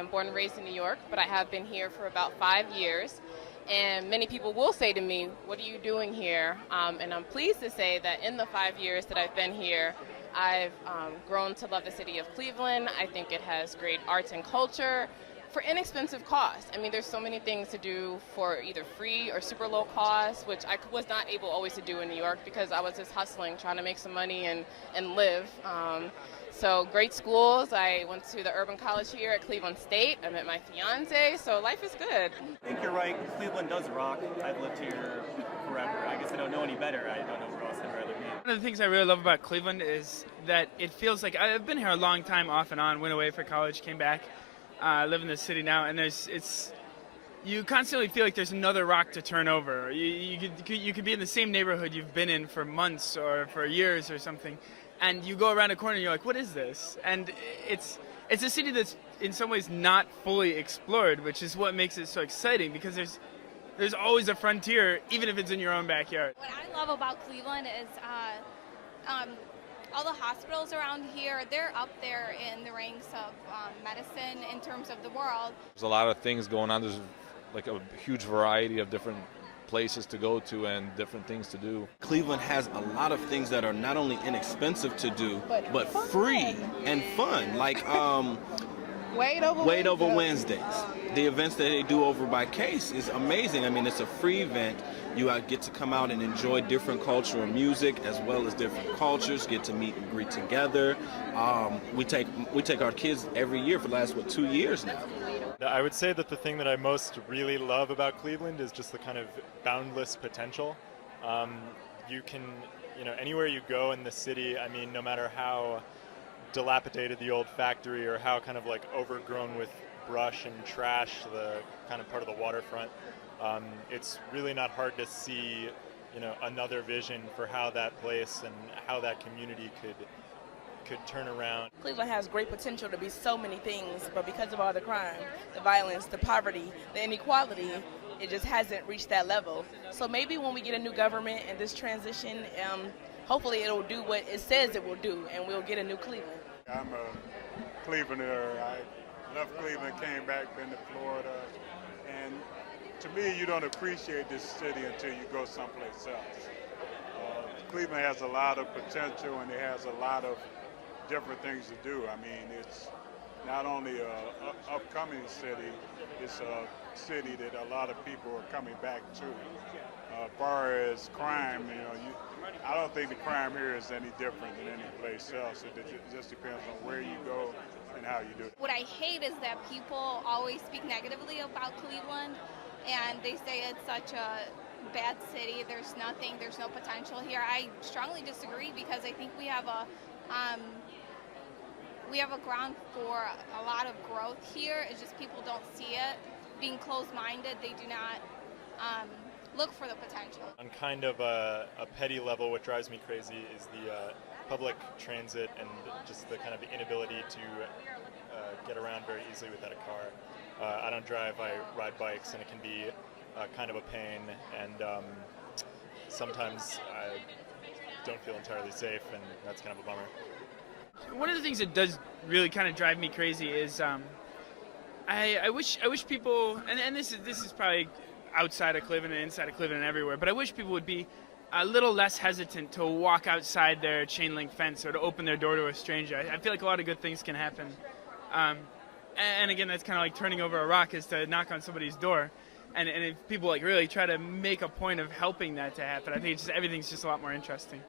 am born and raised in New York, but I have been here for about 5 years. And many people will say to me, what are you doing here? And I'm pleased to say that in the 5 years that I've been here, I've grown to love the city of Cleveland. I think it has great arts and culture for inexpensive cost. I mean, there's so many things to do for either free or super low cost, which I was not able always to do in New York because I was just hustling, trying to make some money and live. So great schools. I went to the urban college here at Cleveland State. I met my fiance, so life is good. I think you're right. Cleveland does rock. I've lived here forever. I guess I don't know any better. I don't know where else I'd rather be. One of the things I really love about Cleveland is that it feels like I've been here a long time off and on, went away for college, came back, live in the city now, and you constantly feel like there's another rock to turn over. You could be in the same neighborhood you've been in for months or for years or something, and you go around a corner and you're like, what is this? And it's a city that's in some ways not fully explored, which is what makes it so exciting because there's always a frontier, even if it's in your own backyard. What I love about Cleveland is all the hospitals around here, they're up there in the ranks of medicine in terms of the world. There's a lot of things going on. There's like a huge variety of different places to go to and different things to do. Cleveland has a lot of things that are not only inexpensive to do, but free and fun. Like Wait Over Wednesdays. The events that they do over by Case is amazing. I mean, it's a free event. You get to come out and enjoy different cultural music as well as different cultures, get to meet and greet together. We take our kids every year for the last, 2 years now. I would say that the thing that I most really love about Cleveland is just the kind of boundless potential. You can, anywhere you go in the city, I mean, no matter how dilapidated the old factory or how kind of like overgrown with brush and trash the kind of part of the waterfront, it's really not hard to see, another vision for how that place and how that community could turn around. Cleveland has great potential to be so many things, but because of all the crime, the violence, the poverty, the inequality, it just hasn't reached that level. So maybe when we get a new government and this transition, hopefully it'll do what it says it will do, and we'll get a new Cleveland. I'm a Clevelander. I left Cleveland, came back, been to Florida, and to me, you don't appreciate this city until you go someplace else. Cleveland has a lot of potential, and it has a lot of different things to do. I mean, it's not only an upcoming city, it's a city that a lot of people are coming back to. As far as crime, I don't think the crime here is any different than any place else. It just depends on where you go and how you do it. What I hate is that people always speak negatively about Cleveland, and they say it's such a bad city, there's no potential here. I strongly disagree because I think we have a ground for a lot of growth here. It's just people don't see it. Being closed-minded, they do not look for the potential. On kind of a petty level, what drives me crazy is the public transit and just the kind of the inability to get around very easily without a car. I don't drive, I ride bikes, and it can be kind of a pain, and sometimes I don't feel entirely safe, and that's kind of a bummer. One of the things that does really kind of drive me crazy is I wish people, and this is probably outside of Cleveland and inside of Cleveland and everywhere, but I wish people would be a little less hesitant to walk outside their chain link fence or to open their door to a stranger. I feel like a lot of good things can happen. And again, that's kind of like turning over a rock, is to knock on somebody's door. And if people like really try to make a point of helping that to happen, I think everything's just a lot more interesting.